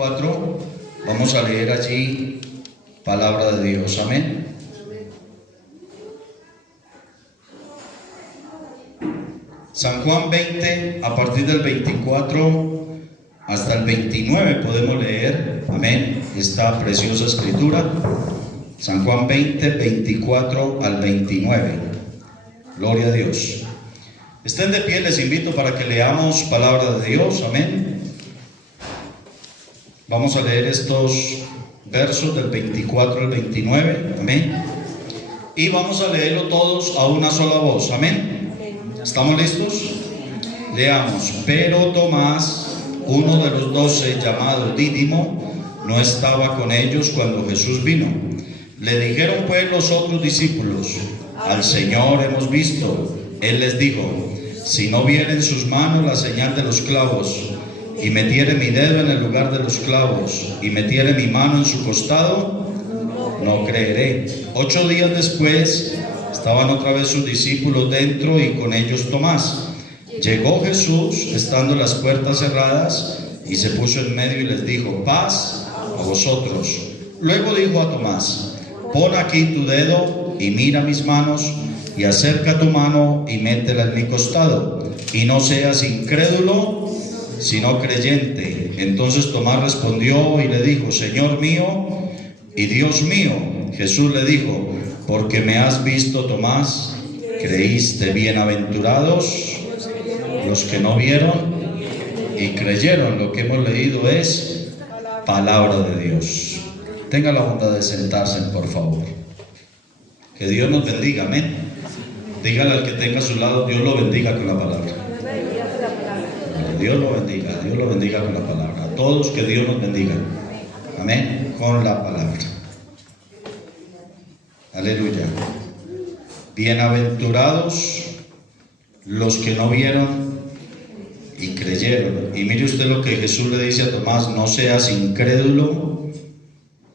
4, vamos a leer allí palabra de Dios. Amén. San Juan 20, a partir del 24 hasta el 29 podemos leer, amén, esta preciosa escritura. San Juan 20, 24 al 29. Gloria a Dios. Estén de pie, les invito para que leamos palabra de Dios, amén. Vamos a leer estos versos del 24 al 29, amén. Y vamos a leerlo todos a una sola voz, amén. ¿Estamos listos? Leamos. Pero Tomás, uno de los 12, llamado Dídimo, no estaba con ellos cuando Jesús vino. Le dijeron pues los otros discípulos: al Señor hemos visto. Él les dijo: si no viera en sus manos la señal de los clavos, y metiere mi dedo en el lugar de los clavos, y metiere mi mano en su costado, no creeré. 8 días después estaban otra vez sus discípulos dentro, y con ellos Tomás. Llegó Jesús, estando las puertas cerradas, y se puso en medio y les dijo: paz a vosotros. Luego dijo a Tomás: pon aquí tu dedo y mira mis manos, y acerca tu mano y métela en mi costado, y no seas incrédulo, sino creyente. Entonces Tomás respondió y le dijo: Señor mío y Dios mío. Jesús le dijo: porque me has visto, Tomás, creíste. Bienaventurados los que no vieron y creyeron. Lo que hemos leído es palabra de Dios. Tenga la bondad de sentarse, por favor. Que Dios nos bendiga, amén. Dígale al que tenga a su lado: Dios lo bendiga con la palabra. Dios lo bendiga con la palabra. A todos, que Dios nos bendiga, amén, con la palabra. Aleluya. Bienaventurados los que no vieron y creyeron. Y mire usted lo que Jesús le dice a Tomás: no seas incrédulo,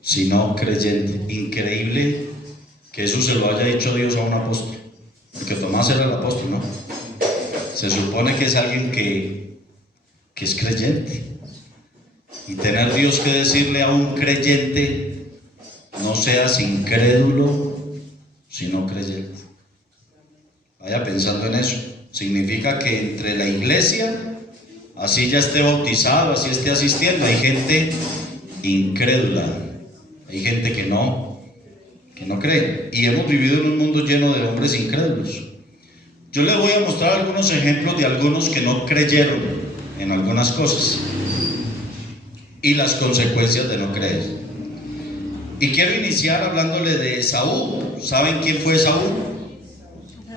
sino creyente. Increíble que eso se lo haya dicho Dios a un apóstol, porque Tomás era el apóstol, ¿no? Se supone que es alguien que es creyente, y tener Dios que decirle a un creyente: no seas incrédulo, sino creyente. Vaya pensando en eso. Significa que entre la iglesia, así ya esté bautizado, así esté asistiendo, hay gente incrédula, hay gente que no cree, y hemos vivido en un mundo lleno de hombres incrédulos. Yo les voy a mostrar algunos ejemplos de algunos que no creyeron en algunas cosas y las consecuencias de no creer. Y quiero iniciar hablándole de Esaú. ¿Saben quién fue Esaú?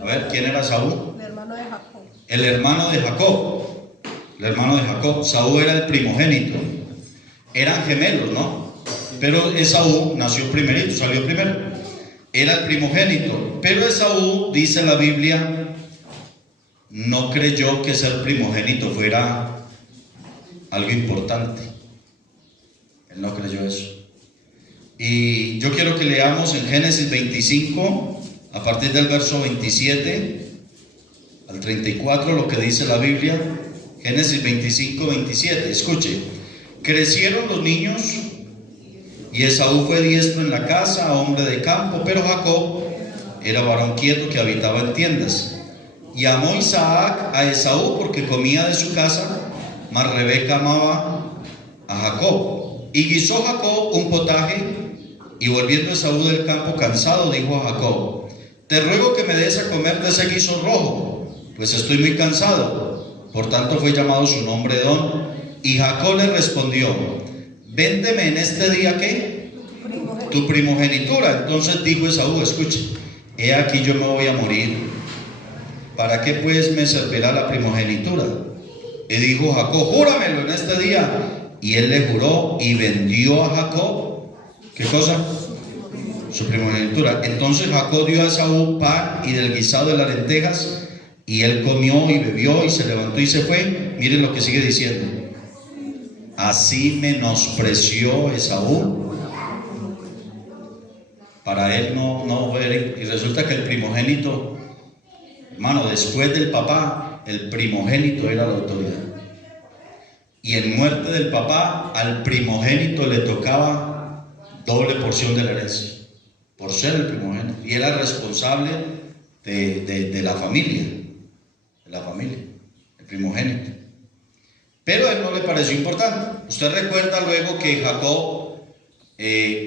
A ver, ¿quién era Esaú? El hermano de Jacob. El hermano de Jacob. El hermano de Jacob. Esaú era el primogénito. Eran gemelos, ¿no? Pero Esaú nació primerito, salió primero. Era el primogénito. Pero Esaú, dice la Biblia, no creyó que ser primogénito fuera algo importante. Él no creyó eso. Y yo quiero que leamos en Génesis 25, a partir del verso 27 al 34, lo que dice la Biblia. Génesis 25, 27. Escuche: crecieron los niños, y Esaú fue diestro en la casa, hombre de campo, pero Jacob era varón quieto que habitaba en tiendas. Y amó Isaac a Esaú porque comía de su casa, mas Rebeca amaba a Jacob. Y guisó Jacob un potaje, y volviendo Esaú del campo cansado, dijo a Jacob: te ruego que me des a comer de ese guiso rojo, pues estoy muy cansado. Por tanto fue llamado su nombre Edom. Y Jacob le respondió: véndeme en este día, ¿qué? Tu primogenitura. Entonces dijo Esaú: escuche, he aquí yo me voy a morir, ¿para qué pues me servirá la primogenitura? Y dijo Jacob: júramelo en este día. Y él le juró, y vendió a Jacob, ¿qué cosa? Su primogenitura. Entonces Jacob dio a Esaú pan y del guisado de las lentejas, y él comió y bebió, y se levantó y se fue. Miren lo que sigue diciendo: así menospreció Esaú para él no ver. Y resulta que el primogénito, hermano, después del papá, el primogénito era la autoridad. Y en muerte del papá, al primogénito le tocaba doble porción de la herencia, por ser el primogénito. Y era responsable de la familia, el primogénito. Pero a él no le pareció importante. Usted recuerda luego que Jacob,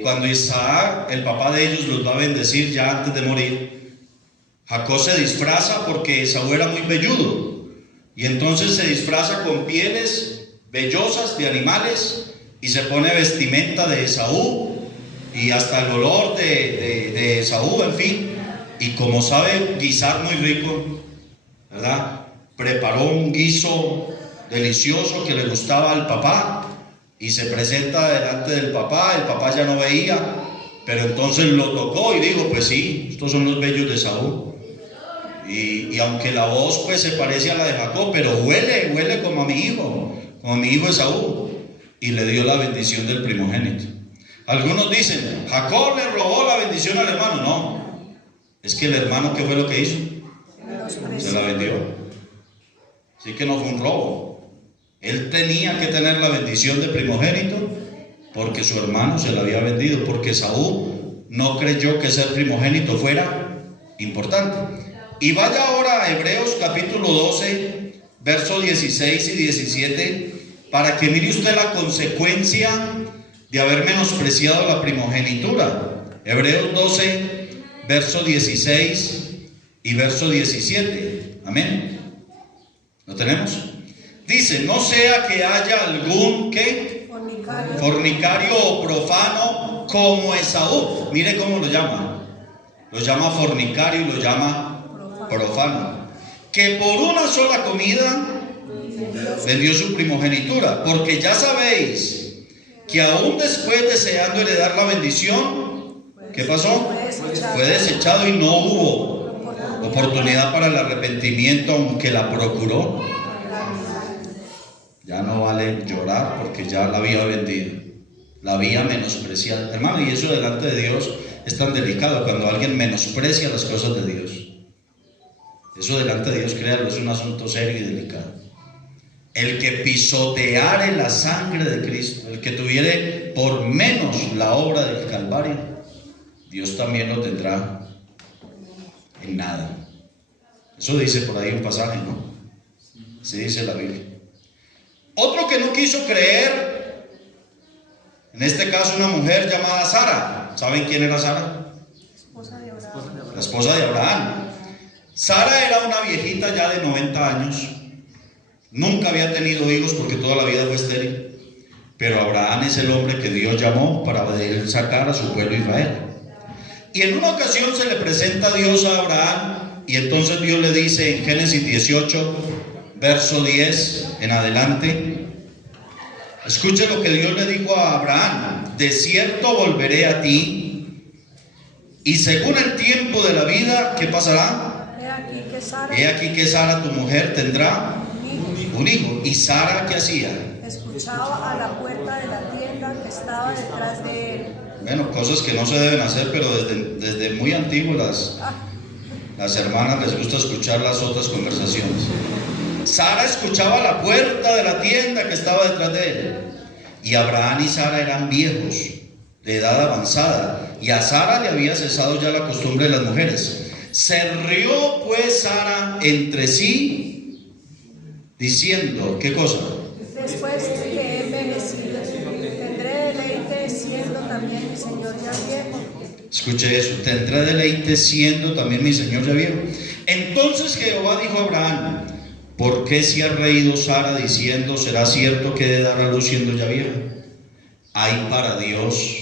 cuando Isaac, el papá de ellos, los va a bendecir ya antes de morir, Jacob se disfraza porque Esaú era muy velludo. Y entonces se disfraza con pieles vellosas de animales y se pone vestimenta de Esaú y hasta el olor de Esaú, en fin. Y como sabe guisar muy rico, ¿verdad?, preparó un guiso delicioso que le gustaba al papá y se presenta delante del papá. El papá ya no veía, pero entonces lo tocó y dijo: pues sí, estos son los vellos de Esaú. Y aunque la voz pues se parece a la de Jacob, pero huele como a mi hijo Esaú. Y le dio la bendición del primogénito. Algunos dicen: Jacob le robó la bendición al hermano. No, es que el hermano, ¿qué fue lo que hizo? Se la vendió. Así que no fue un robo. Él tenía que tener la bendición de primogénito porque su hermano se la había vendido, porque Esaú no creyó que ser primogénito fuera importante. Y vaya ahora a Hebreos capítulo 12, versos 16 y 17, para que mire usted la consecuencia de haber menospreciado la primogenitura. Hebreos 12, verso 16 y verso 17. Amén. ¿Lo tenemos? Dice: no sea que haya algún ¿qué? Fornicario o profano como Esaú. Mire cómo lo llama. Lo llama fornicario y lo llama profano, que por una sola comida vendió su primogenitura. Porque ya sabéis que aún después, deseando heredar la bendición, ¿qué pasó? Fue desechado y no hubo oportunidad para el arrepentimiento, aunque la procuró. Ya no vale llorar porque ya la había vendido, la había menospreciado. Hermano, y eso delante de Dios es tan delicado, cuando alguien menosprecia las cosas de Dios. Eso delante de Dios, créalo, es un asunto serio y delicado. El que pisoteare la sangre de Cristo, el que tuviere por menos la obra del Calvario, Dios también lo tendrá en nada. Eso dice por ahí un pasaje, ¿no? Así dice la Biblia. Otro que no quiso creer, en este caso una mujer llamada Sara. ¿Saben quién era Sara? La esposa de Abraham. Sara era una viejita ya de 90 años. Nunca había tenido hijos porque toda la vida fue estéril. Pero Abraham es el hombre que Dios llamó para sacar a su pueblo Israel. Y en una ocasión se le presenta a Dios a Abraham, y entonces Dios le dice en Génesis 18, verso 10 en adelante. Escuche lo que Dios le dijo a Abraham: de cierto volveré a ti, y según el tiempo de la vida, ¿qué pasará? He aquí que Sara, tu mujer, tendrá un hijo. ¿Y Sara qué hacía? Escuchaba a la puerta de la tienda que estaba detrás de él. Bueno, cosas que no se deben hacer, pero desde muy antiguo las hermanas les gusta escuchar las otras conversaciones. Sara escuchaba a la puerta de la tienda que estaba detrás de él. Y Abraham y Sara eran viejos, de edad avanzada, y a Sara le había cesado ya la costumbre de las mujeres. Se rió pues Sara entre sí, diciendo, ¿qué cosa? Después de que he envejecido, tendré deleite siendo también mi señor ya viejo. Escuche eso: tendré deleite siendo también mi señor ya viejo. Entonces Jehová dijo a Abraham: ¿por qué se ha reído Sara diciendo, será cierto que he de dar a luz siendo ya vieja? ¿Hay para Dios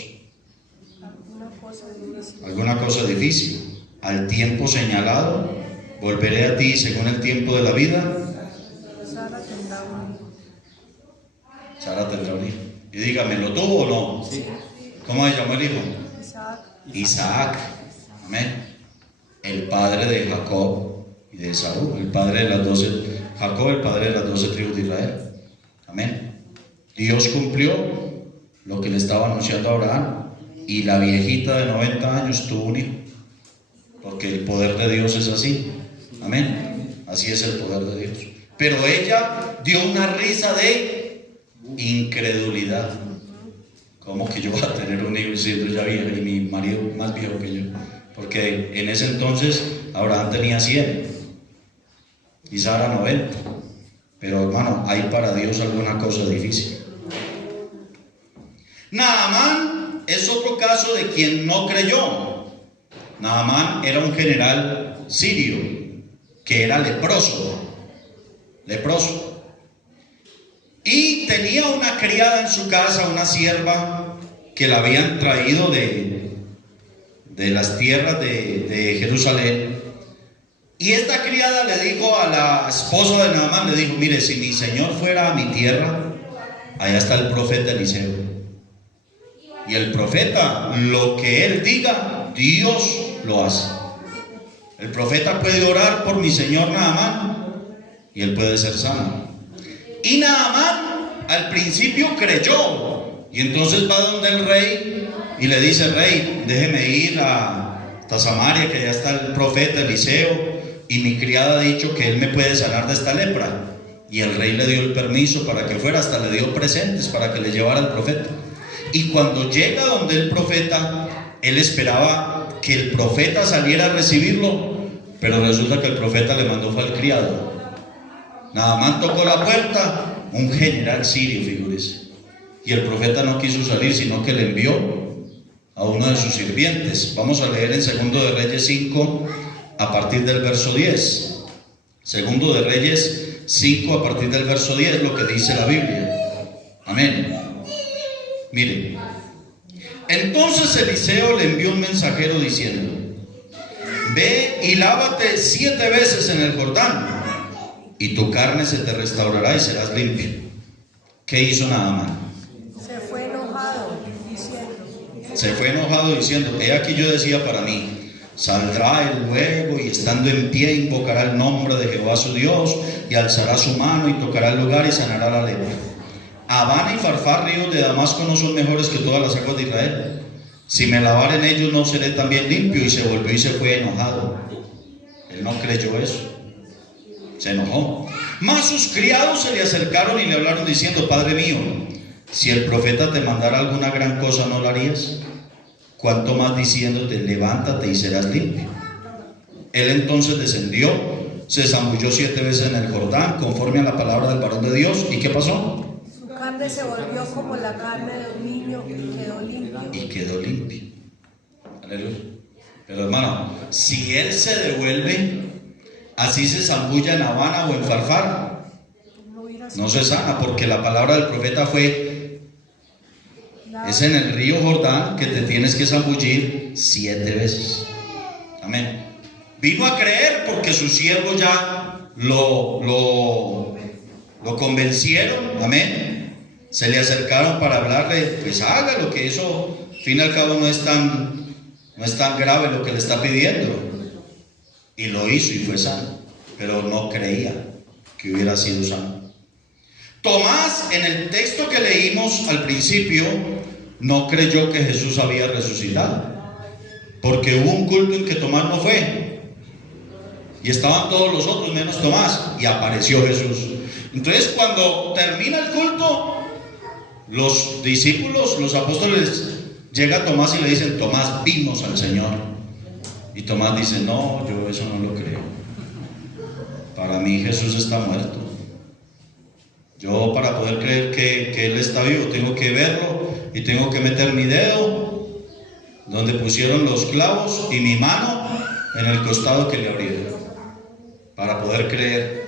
alguna cosa difícil? Al tiempo señalado volveré a ti según el tiempo de la vida. Sara tendrá un hijo. Sara tendrá un hijo. Y dígame, ¿lo tuvo o no? Sí. ¿Cómo se llamó el hijo? Isaac. Amén. El padre de Jacob y de Esaú, el padre de las 12, Jacob, el padre de las 12 tribus de Israel. Amén. Dios cumplió lo que le estaba anunciando a Abraham, y la viejita de 90 años tuvo un hijo, porque el poder de Dios es así. Amén. Así es el poder de Dios. Pero ella dio una risa de Incredulidad. ¿Cómo que yo voy a tener un hijo siendo ya viejo y mi marido más viejo que yo? Porque en ese entonces Abraham tenía 100 y Sara 90. Pero hermano, hay para Dios alguna cosa difícil. Naamán es otro caso de quien no creyó. Naamán era un general sirio que era leproso. Y tenía una criada en su casa, una sierva que la habían traído de las tierras de Jerusalén. Y esta criada le dijo a la esposa de Naamán, le dijo: mire, si mi señor fuera a mi tierra, allá está el profeta Eliseo. Y el profeta, lo que él diga, Dios lo hace. El profeta puede orar por mi señor Naamán y él puede ser sano. Y Naamán al principio creyó, y entonces va donde el rey y le dice: rey, déjeme ir hasta Samaria, que ya está el profeta Eliseo, y mi criada ha dicho que él me puede sanar de esta lepra. Y el rey le dio el permiso para que fuera, hasta le dio presentes para que le llevara al profeta. Y cuando llega donde el profeta, él esperaba que el profeta saliera a recibirlo, pero resulta que el profeta le mandó fue al criado. Naamán tocó la puerta, un general sirio, figúrese, y el profeta no quiso salir, sino que le envió a uno de sus sirvientes. Vamos a leer en 2 de Reyes 5 a partir del verso 10. 2 de Reyes 5 a partir del verso 10, lo que dice la Biblia. Amén. Miren, entonces Eliseo le envió un mensajero diciendo: ve y lávate 7 veces en el Jordán, y tu carne se te restaurará y serás limpio. ¿Qué hizo Naamán? Se fue enojado diciendo: he aquí yo decía para mí, saldrá él luego y estando en pie invocará el nombre de Jehová su Dios, y alzará su mano y tocará el lugar y sanará la lepra. Habana y Farfar, ríos de Damasco, no son mejores que todas las aguas de Israel. Si me lavar en ellos, no seré también limpio. Y se volvió y se fue enojado. Él no creyó eso, se enojó. Mas sus criados se le acercaron y le hablaron diciendo: padre mío, si el profeta te mandara alguna gran cosa, ¿no lo harías? Cuanto más diciéndote: levántate y serás limpio. Él entonces descendió, se zambulló 7 veces en el Jordán, conforme a la palabra del varón de Dios. ¿Y qué pasó? Su carne se volvió como la carne de un niño y quedó limpio. Aleluya. Pero hermano, si él se devuelve, así se zambulla en Habana o en Farfar, no se sana, porque la palabra del profeta fue: es en el río Jordán que te tienes que zambullir 7 veces. Amén. Vino a creer porque sus siervos ya lo convencieron. Amén. Se le acercaron para hablarle: pues hágalo, que eso, al fin y al cabo, no es tan grave lo que le está pidiendo. Y lo hizo y fue sano, pero no creía que hubiera sido sano. Tomás, en el texto que leímos al principio, no creyó que Jesús había resucitado, porque hubo un culto en que Tomás no fue, y estaban todos los otros menos Tomás, y apareció Jesús. Entonces, cuando termina el culto, los discípulos, los apóstoles, llega Tomás y le dicen: Tomás, vimos al Señor. Y Tomás dice: no, yo eso no lo creo. Para mí Jesús está muerto. Yo, para poder creer que Él está vivo, tengo que verlo y tengo que meter mi dedo donde pusieron los clavos y mi mano en el costado que le abrieron, para poder creer.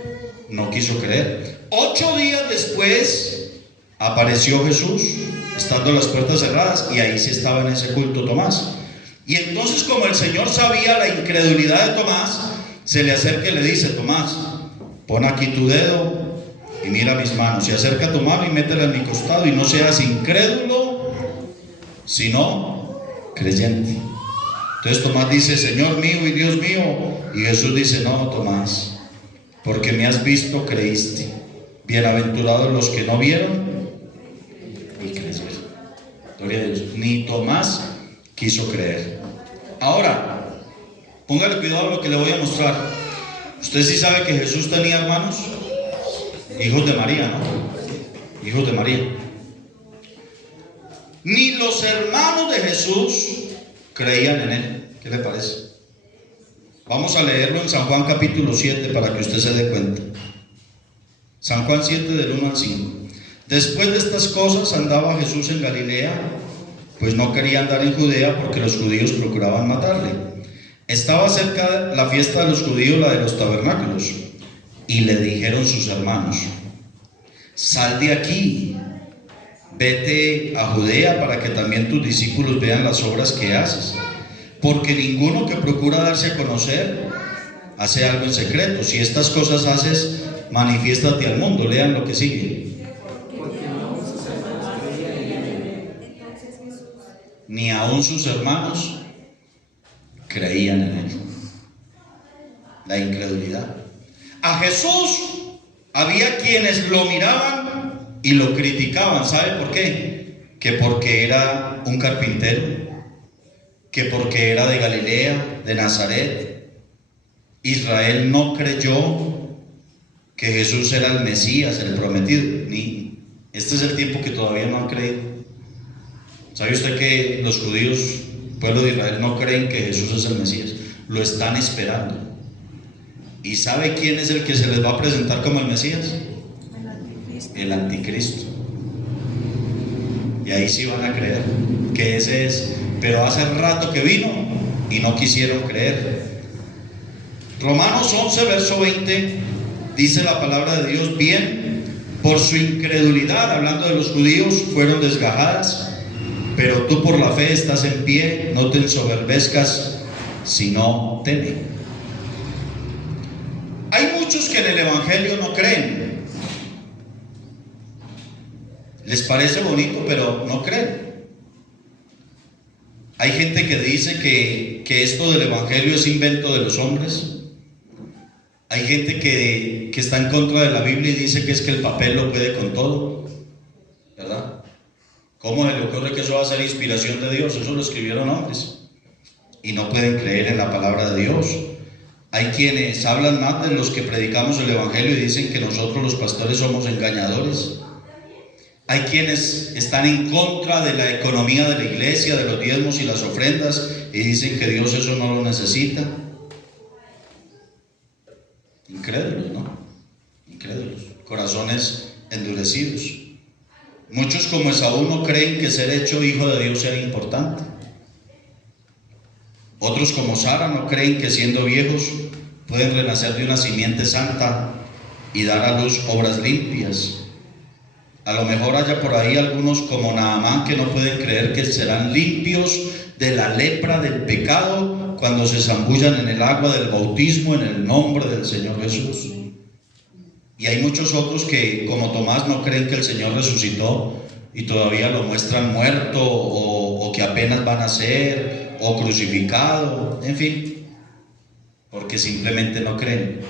No quiso creer. 8 días después apareció Jesús, estando las puertas cerradas, y ahí sí estaba en ese culto Tomás. Y entonces, como el Señor sabía la incredulidad de Tomás, se le acerca y le dice: Tomás, pon aquí tu dedo y mira mis manos, y acerca tu mano y métela en mi costado, y no seas incrédulo, sino creyente. Entonces Tomás dice: Señor mío y Dios mío. Y Jesús dice: no, Tomás, porque me has visto, creíste. Bienaventurados los que no vieron y creyeron. Gloria a Dios. Ni Tomás quiso creer. Ahora, póngale cuidado a lo que le voy a mostrar. Usted sí sabe que Jesús tenía hermanos, hijos de María, ¿no? hijos de María. Ni los hermanos de Jesús creían en él. ¿Qué le parece? Vamos a leerlo en San Juan capítulo 7 para que usted se dé cuenta. San Juan 7 del 1 al 5. Después de estas cosas andaba Jesús en Galilea, pues no quería andar en Judea porque los judíos procuraban matarle. Estaba cerca la fiesta de los judíos, la de los tabernáculos, y le dijeron sus hermanos: sal de aquí, vete a Judea para que también tus discípulos vean las obras que haces, porque ninguno que procura darse a conocer hace algo en secreto. Si estas cosas haces, manifiéstate al mundo. Lean lo que sigue. Ni aun sus hermanos creían en él. La incredulidad. A Jesús había quienes lo miraban y lo criticaban. ¿Sabe por qué? Que porque era un carpintero, que porque era de Galilea, de Nazaret. Israel no creyó que Jesús era el Mesías, el prometido. Este es el tiempo que todavía no han creído. ¿Sabe usted que los judíos, pueblo de Israel, no creen que Jesús es el Mesías? Lo están esperando. ¿Y sabe quién es el que se les va a presentar como el Mesías? El anticristo. Y ahí sí van a creer que ese es. Pero hace rato que vino y no quisieron creer. Romanos 11, verso 20, dice la palabra de Dios: bien, por su incredulidad, hablando de los judíos, fueron desgajadas, pero tú por la fe estás en pie, no te ensoberbezcas, sino teme. Hay muchos que en el Evangelio no creen. Les parece bonito, pero no creen. Hay gente que dice que esto del Evangelio es invento de los hombres. Hay gente que está en contra de la Biblia y dice que es que el papel lo puede con todo, ¿verdad? ¿Cómo se le ocurre que eso va a ser inspiración de Dios? Eso lo escribieron hombres y no pueden creer en la palabra de Dios. Hay quienes hablan más de los que predicamos el Evangelio y dicen que nosotros los pastores somos engañadores. Hay quienes están en contra de la economía de la iglesia, de los diezmos y las ofrendas, y dicen que Dios eso no lo necesita. Incrédulos, ¿no? Incrédulos, corazones endurecidos. Muchos como Esaú no creen que ser hecho hijo de Dios sea importante. Otros como Sara no creen que siendo viejos pueden renacer de una simiente santa y dar a luz obras limpias. A lo mejor haya por ahí algunos como Naamán que no pueden creer que serán limpios de la lepra del pecado cuando se zambullan en el agua del bautismo en el nombre del Señor Jesús. Y hay muchos otros que, como Tomás, no creen que el Señor resucitó y todavía lo muestran muerto o que apenas van a ser, o crucificado, en fin, porque simplemente no creen.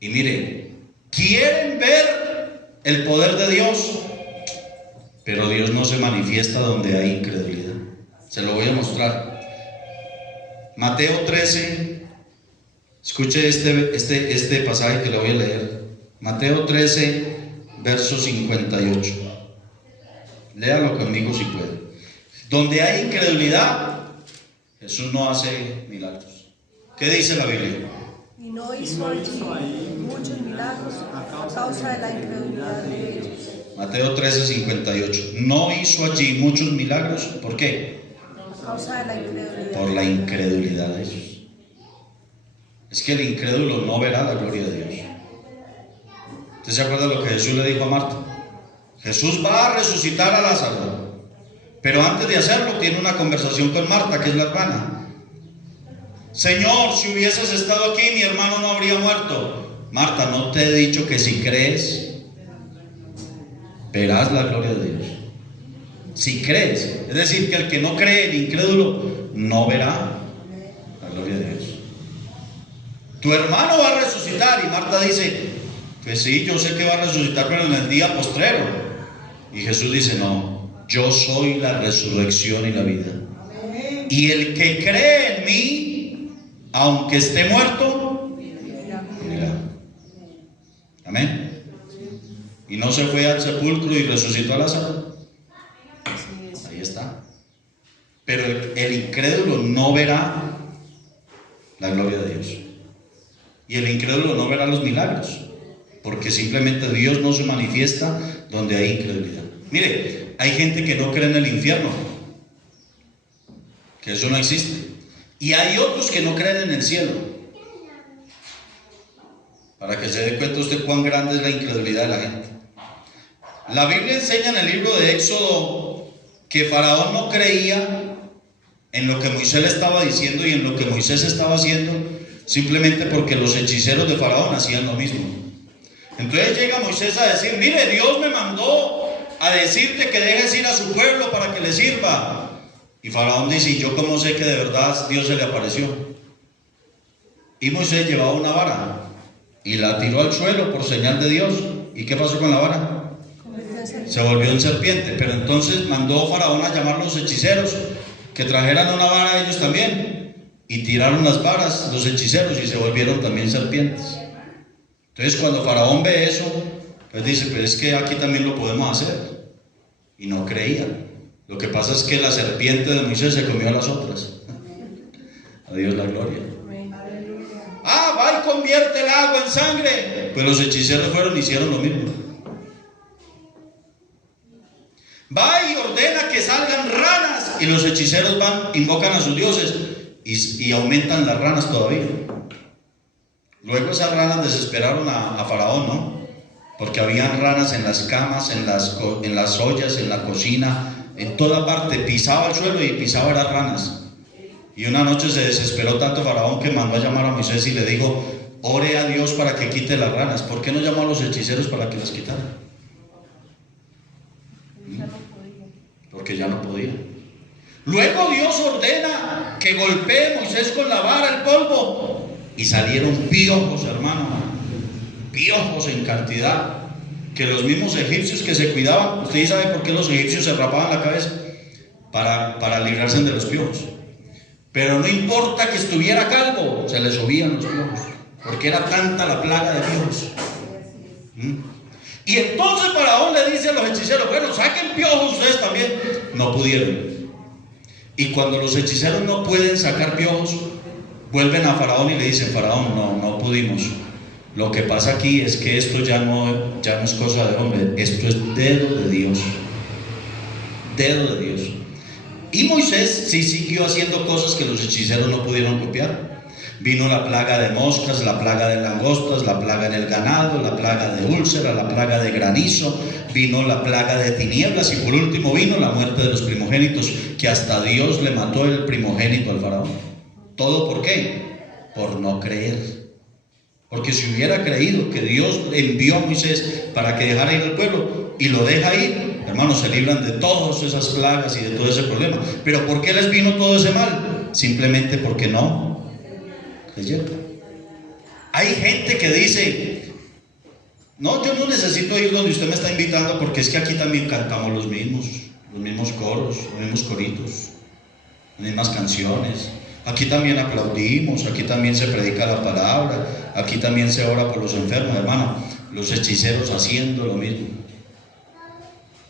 Y mire, quieren ver el poder de Dios, pero Dios no se manifiesta donde hay incredulidad. Se lo voy a mostrar. Mateo 13, escuche este pasaje que le voy a leer. Mateo 13, verso 58. Léalo conmigo si puede. Donde hay incredulidad, Jesús no hace milagros. ¿Qué dice la Biblia? Y no hizo allí muchos milagros a causa de la incredulidad de ellos. Mateo 13, 58. No hizo allí muchos milagros. ¿Por qué? A causa de la incredulidad. Por la incredulidad de ellos. Es que el incrédulo no verá la gloria de Dios. ¿Usted se acuerda de lo que Jesús le dijo a Marta? Jesús va a resucitar a Lázaro, pero antes de hacerlo tiene una conversación con Marta, que es la hermana. Señor, si hubieses estado aquí, mi hermano no habría muerto. Marta, ¿no te he dicho que si crees, verás la gloria de Dios? Si crees, es decir, que el que no cree, el incrédulo, no verá la gloria de Dios. Tu hermano va a resucitar, y Marta dice: pues sí, yo sé que va a resucitar, pero en el día postrero. Y Jesús dice: no, yo soy la resurrección y la vida. Y el que cree en mí, aunque esté muerto, vivirá. Amén. Y no se fue al sepulcro y resucitó a Lázaro. Así es. Ahí está. Pero el incrédulo no verá la gloria de Dios. Y el incrédulo no verá los milagros, porque simplemente Dios no se manifiesta donde hay incredulidad. Mire, hay gente que no cree en el infierno, que eso no existe. Y hay otros que no creen en el cielo. Para que se dé cuenta usted cuán grande es la incredulidad de la gente. La Biblia enseña en el libro de Éxodo que Faraón no creía en lo que Moisés le estaba diciendo y en lo que Moisés estaba haciendo, simplemente porque los hechiceros de Faraón hacían lo mismo. Entonces llega Moisés a decir: mire, Dios me mandó a decirte que dejes ir a su pueblo para que le sirva. Y Faraón dice: ¿y yo cómo sé que de verdad Dios se le apareció? Y Moisés llevaba una vara y la tiró al suelo por señal de Dios. ¿Y qué pasó con la vara? Se volvió en serpiente. Pero entonces mandó Faraón a llamar a los hechiceros que trajeran una vara ellos también, y tiraron las varas los hechiceros y se volvieron también serpientes. Entonces cuando Faraón ve eso, pues dice: pero es que aquí también lo podemos hacer. Y no creían. Lo que pasa es que la serpiente de Moisés se comió a las otras. A Dios la gloria. Ah, va y convierte el agua en sangre. Pues los hechiceros fueron y hicieron lo mismo. Va y ordena que salgan ranas, y los hechiceros van, invocan a sus dioses y aumentan las ranas todavía. Luego esas ranas desesperaron a Faraón, ¿no? Porque habían ranas en las camas, en las ollas, en la cocina, en toda parte. Pisaba el suelo y pisaba las ranas. Y una noche se desesperó tanto Faraón que mandó a llamar a Moisés y le dijo: ore a Dios para que quite las ranas. ¿Por qué no llamó a los hechiceros para que las quitaran? Porque ya no podía. Luego Dios ordena que golpee a Moisés con la vara el polvo, y salieron piojos, hermano, piojos en cantidad, que los mismos egipcios que se cuidaban. ¿Usted sabe por qué los egipcios se rapaban la cabeza? Para librarse de los piojos. Pero no importa que estuviera calvo, se le subían los piojos, porque era tanta la plaga de piojos. Y entonces Faraón le dice a los hechiceros: bueno, saquen piojos ustedes también. No pudieron. Y cuando los hechiceros no pueden sacar piojos, vuelven a Faraón y le dicen: Faraón, no pudimos. Lo que pasa aquí es que esto ya no es cosa de hombre, esto es dedo de Dios. Dedo de Dios. Y Moisés sí siguió haciendo cosas que los hechiceros no pudieron copiar. Vino la plaga de moscas, la plaga de langostas, la plaga en el ganado, la plaga de úlcera, la plaga de granizo, vino la plaga de tinieblas, y por último vino la muerte de los primogénitos, que hasta Dios le mató el primogénito al faraón. ¿Todo por qué? Por no creer. Porque si hubiera creído que Dios envió a Moisés para que dejara ir al pueblo y lo deja ir, hermanos, se libran de todas esas plagas y de todo ese problema. Pero ¿por qué les vino todo ese mal? Simplemente porque no creyeron. Hay gente que dice: no, yo no necesito ir donde usted me está invitando, porque es que aquí también cantamos los mismos coros, los mismos coritos, las mismas canciones. Aquí también aplaudimos, aquí también se predica la palabra, aquí también se ora por los enfermos, hermano. Los hechiceros haciendo lo mismo,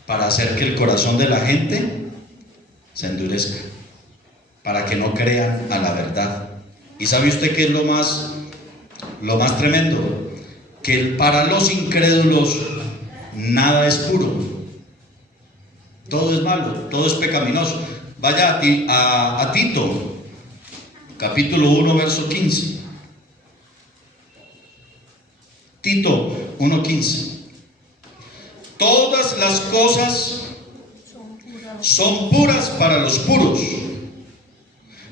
para hacer que el corazón de la gente se endurezca, para que no crean a la verdad. ¿Y sabe usted qué es lo más tremendo? Que para los incrédulos nada es puro, todo es malo, todo es pecaminoso. Vaya a Tito, capítulo 1, verso 15. Tito 1:15. Todas las cosas son puras para los puros,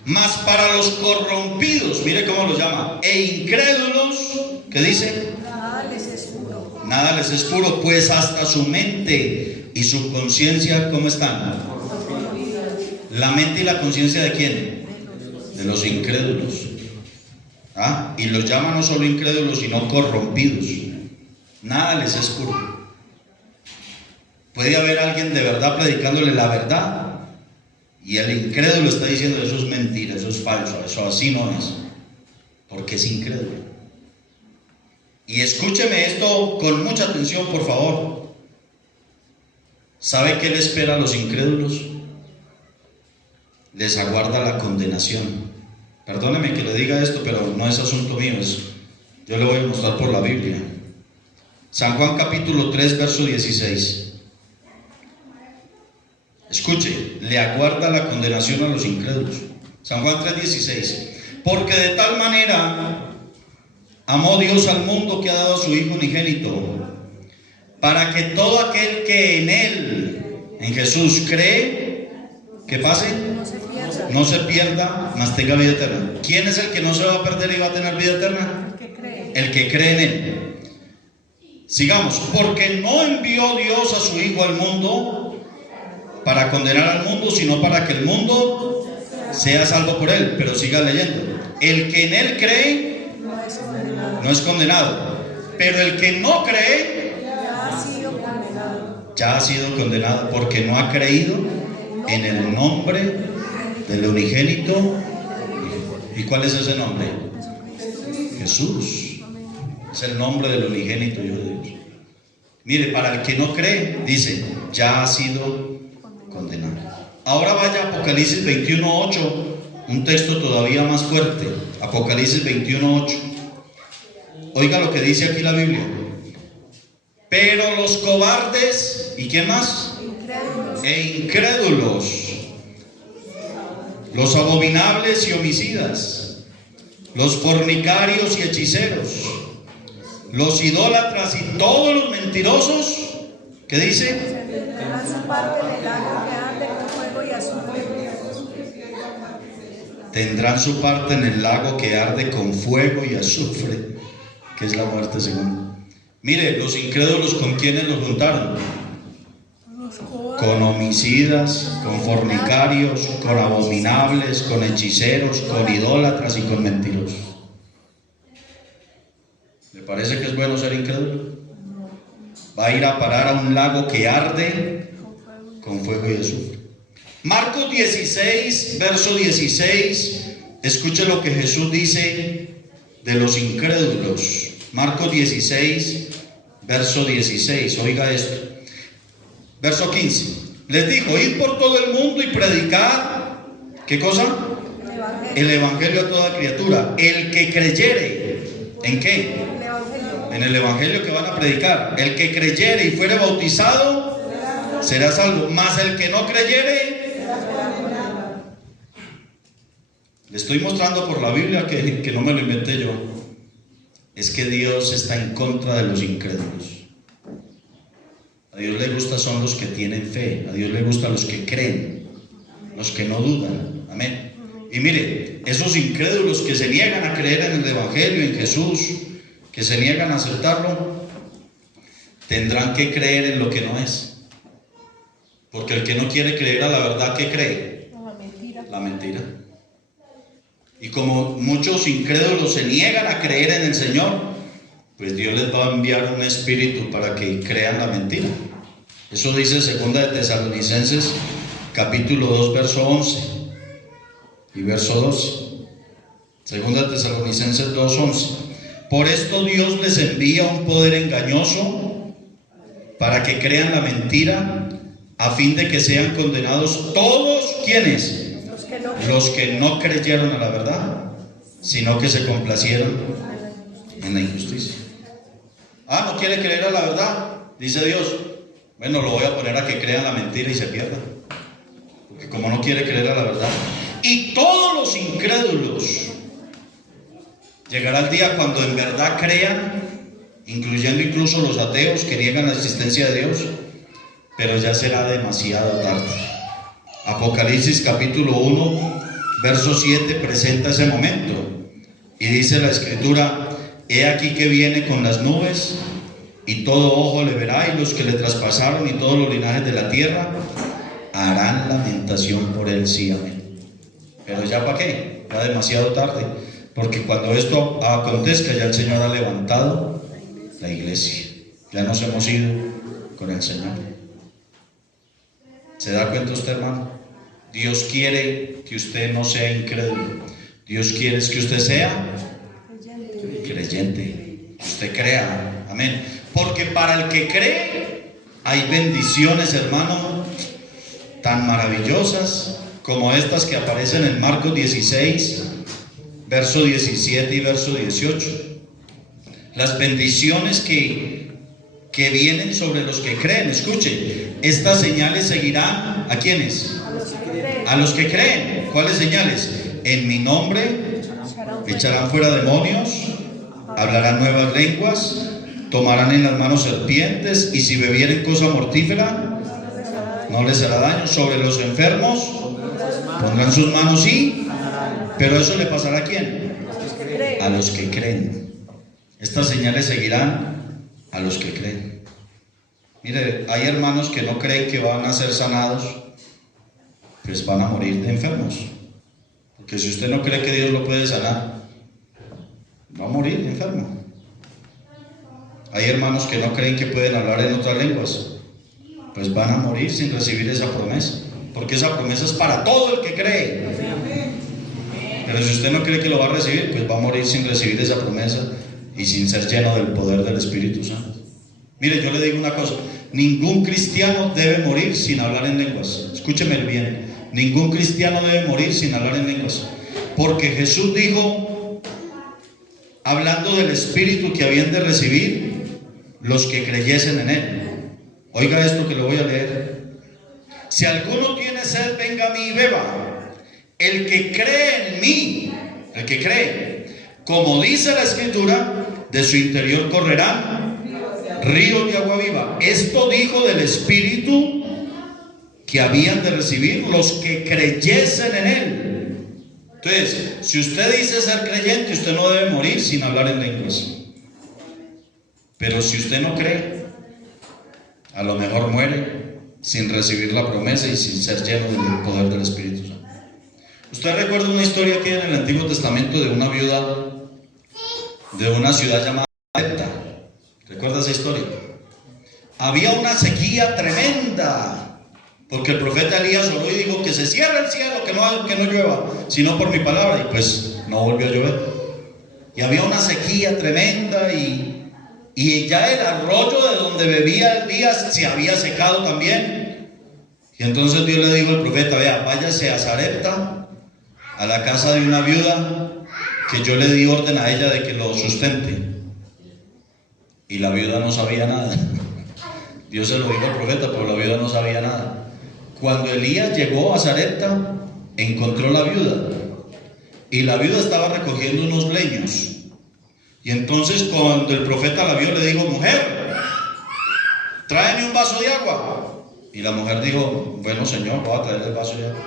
mas para los corrompidos, mire cómo los llama, e incrédulos, ¿qué dice? Nada les es puro. Nada les es puro, pues hasta su mente y su conciencia, ¿cómo están? La mente y la conciencia ¿de quién? De los incrédulos. Y los llama no solo incrédulos, sino corrompidos. Nada les es puro. Puede haber alguien de verdad predicándole la verdad, y el incrédulo está diciendo: eso es mentira, eso es falso, eso así no es, porque es incrédulo. Y escúcheme esto con mucha atención, por favor. ¿Sabe qué le espera a los incrédulos? Les aguarda la condenación. Perdóneme que le diga esto, pero no es asunto mío, yo le voy a mostrar por la Biblia. San Juan capítulo 3, verso 16. Escuche, le aguarda la condenación a los incrédulos. San Juan 3, 16. Porque de tal manera amó Dios al mundo que ha dado a su Hijo unigénito, para que todo aquel que en Él, en Jesús, cree, ¿qué pase? No se pierda, mas tenga vida eterna. ¿Quién es el que no se va a perder y va a tener vida eterna? El que cree en Él. Sigamos. Porque no envió Dios a su Hijo al mundo para condenar al mundo, sino para que el mundo sea salvo por Él. Pero siga leyendo. El que en Él cree no es condenado, pero el que no cree ya ha sido condenado, porque no ha creído en el nombre del unigénito. ¿Y cuál es ese nombre? Jesús. Es el nombre del unigénito Hijo de Dios. Mire, para el que no cree, dice, ya ha sido condenado. Ahora vaya a Apocalipsis 21:8, un texto todavía más fuerte. Apocalipsis 21:8. Oiga lo que dice aquí la Biblia. Pero los cobardes, ¿y qué más? Incrédulos, los abominables y homicidas, los fornicarios y hechiceros, los idólatras y todos los mentirosos, ¿qué dice? Tendrán su parte en el lago que arde con fuego y azufre. Tendrán su parte en el lago que arde con fuego y azufre, que es la muerte segunda. Mire, los incrédulos, ¿con quiénes los juntaron? Con homicidas, con fornicarios, con abominables, con hechiceros, con idólatras y con mentirosos. ¿Le parece que es bueno ser incrédulo? Va a ir a parar a un lago que arde con fuego y azufre. Marcos 16, verso 16. Escuche lo que Jesús dice de los incrédulos. Marcos 16, verso 16. Oiga esto. Verso 15. Les dijo: id por todo el mundo y predicad, ¿qué cosa? El evangelio a toda criatura. El que creyere, ¿en qué? En el evangelio que van a predicar. El que creyere y fuere bautizado será salvo, mas el que no creyere. Le estoy mostrando por la Biblia que no me lo inventé yo. Es que Dios está en contra de los incrédulos. A Dios le gusta son los que tienen fe. A Dios le gusta los que creen, los que no dudan. Amén. Y mire, esos incrédulos que se niegan a creer en el evangelio, en Jesús, que se niegan a aceptarlo, tendrán que creer en lo que no es. Porque el que no quiere creer a la verdad, ¿qué cree? La mentira. Y como muchos incrédulos se niegan a creer en el Señor, pues Dios les va a enviar un espíritu para que crean la mentira. Eso dice 2 de Tesalonicenses capítulo 2, verso 11 y verso 12. 2 de Tesalonicenses 2, 11. Por esto Dios les envía un poder engañoso para que crean la mentira, a fin de que sean condenados todos. ¿Quiénes? Los que no creyeron a la verdad, sino que se complacieron en la injusticia. Ah, ¿no quiere creer a la verdad? Dice Dios. Bueno, lo voy a poner a que crean la mentira y se pierda. Porque como no quiere creer a la verdad. Y todos los incrédulos, llegará el día cuando en verdad crean, incluyendo incluso los ateos que niegan la existencia de Dios, pero ya será demasiado tarde. Apocalipsis capítulo 1, verso 7 presenta ese momento. Y dice la Escritura: he aquí que viene con las nubes, y todo ojo le verá, y los que le traspasaron y todos los linajes de la tierra harán lamentación por él. Sí, amén. Pero ya para qué, ya demasiado tarde, porque cuando esto acontezca ya el Señor ha levantado la iglesia. Ya nos hemos ido con el Señor. ¿Se da cuenta usted, hermano? Dios quiere que usted no sea incrédulo. Dios quiere que usted sea creyente. Usted crea. Amén. Porque para el que cree Hay bendiciones, hermano, tan maravillosas como estas que aparecen en Marcos 16, verso 17 y verso 18. Las bendiciones que vienen sobre los que creen. Escuche, estas señales seguirán ¿a quiénes? A los que creen. ¿Cuáles señales? En mi nombre echarán fuera demonios, hablarán nuevas lenguas, tomarán en las manos serpientes, y si bebieren cosa mortífera no les hará daño. Sobre los enfermos pondrán sus manos y, pero eso le pasará ¿a quién? A los que creen. Estas señales seguirán a los que creen. Mire, hay hermanos que no creen que van a ser sanados, pues van a morir de enfermos. Porque si usted no cree que Dios lo puede sanar, va a morir de enfermo. Hay hermanos que no creen que pueden hablar en otras lenguas, pues van a morir sin recibir esa promesa, porque esa promesa es para todo el que cree. Pero si usted no cree que lo va a recibir, pues va a morir sin recibir esa promesa y sin ser lleno del poder del Espíritu Santo. Mire, yo le digo una cosa: ningún cristiano debe morir sin hablar en lenguas. Escúcheme bien, ningún cristiano debe morir sin hablar en lenguas, porque Jesús dijo, hablando del Espíritu que habían de recibir los que creyesen en Él. Oiga esto que le voy a leer: si alguno tiene sed, venga a mí y beba. El que cree en mí, el que cree, como dice la Escritura, de su interior correrán ríos de agua viva. Esto dijo del Espíritu que habían de recibir los que creyesen en Él. Entonces, si usted dice ser creyente, usted no debe morir sin hablar en lenguas. Pero si usted no cree, a lo mejor muere sin recibir la promesa y sin ser lleno del poder del Espíritu Santo. Usted recuerda una historia que hay en el Antiguo Testamento de una viuda de una ciudad llamada Sarepta. ¿Recuerda esa historia? Había una sequía tremenda, porque el profeta Elías oró y dijo que se cierre el cielo, que no llueva, sino por mi palabra, y pues no volvió a llover. Y había una sequía tremenda, y ya el arroyo de donde bebía Elías se había secado también. Y entonces Dios le dijo al profeta: vea, váyase a Sarepta, a la casa de una viuda, que yo le di orden a ella de que lo sustente. Y la viuda no sabía nada. Dios se lo dijo al profeta, pero la viuda no sabía nada. Cuando Elías llegó a Sarepta, encontró la viuda, y la viuda estaba recogiendo unos leños. Y entonces cuando el profeta la vio, le dijo: mujer, tráeme un vaso de agua. Y la mujer dijo: bueno, señor, voy a traer el vaso de agua.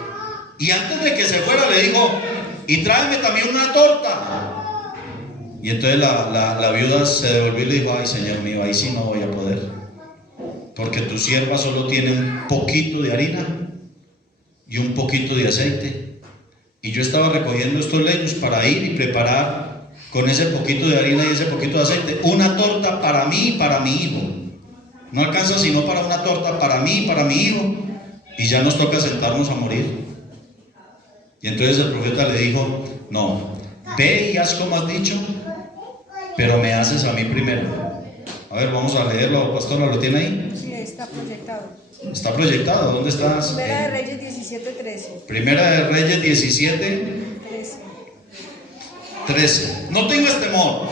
Y antes de que se fuera le dijo: y tráeme también una torta. Y entonces la viuda se devolvió y le dijo: ay, Señor mío, ahí sí no voy a poder, porque tu sierva solo tiene un poquito de harina y un poquito de aceite, y yo estaba recogiendo estos leños para ir y preparar con ese poquito de harina y ese poquito de aceite una torta para mí y para mi hijo. No alcanza sino para una torta para mí y para mi hijo, y ya nos toca sentarnos a morir. Y entonces el profeta le dijo: no, ve y haz como has dicho, pero me haces a mí primero. A ver, vamos a leerlo, pastora, ¿lo tiene ahí? Sí, está proyectado. Está proyectado, ¿dónde estás? Primera de Reyes 17:13. Primera de Reyes 17:13. No tengas temor,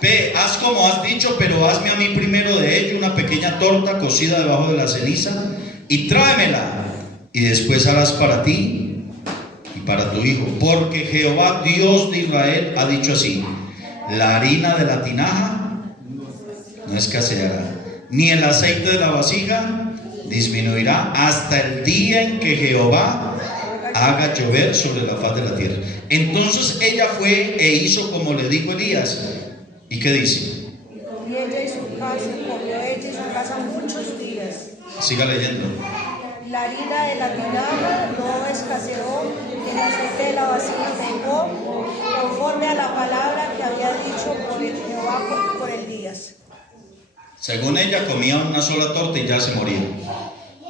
ve, haz como has dicho, pero hazme a mí primero de ello una pequeña torta cocida debajo de la ceniza, y tráemela, y después harás para ti y para tu hijo, porque Jehová Dios de Israel ha dicho así: la harina de la tinaja no escaseará, ni el aceite de la vasija disminuirá, hasta el día en que Jehová haga llover sobre la faz de la tierra. Entonces ella fue e hizo como le dijo Elías. ¿Y qué dice? Y comió ella y su casa muchos días. Siga leyendo. La harina de la tinaja no escaseó, el aceite de la vasija mengó, conforme a la palabra que había dicho por el Jehová por Elías. Según ella, comían una sola torta y ya se morían.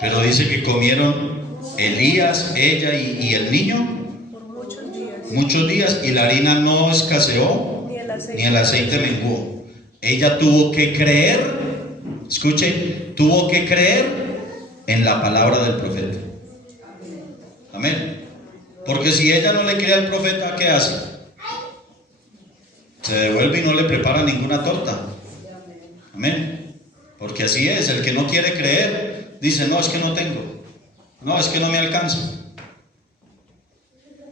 Pero dice que comieron Elías, ella y el niño Por muchos días. muchos días, y la harina no escaseó Ni el aceite. ni el aceite menguó. Ella tuvo que creer escuche, tuvo que creer en la palabra del profeta. Amén. Porque si ella no le cree al profeta, ¿qué hace? Se devuelve y no le prepara ninguna torta. Amén. Porque así es, el que no quiere creer dice, no, es que no tengo, no, es que no me alcanza.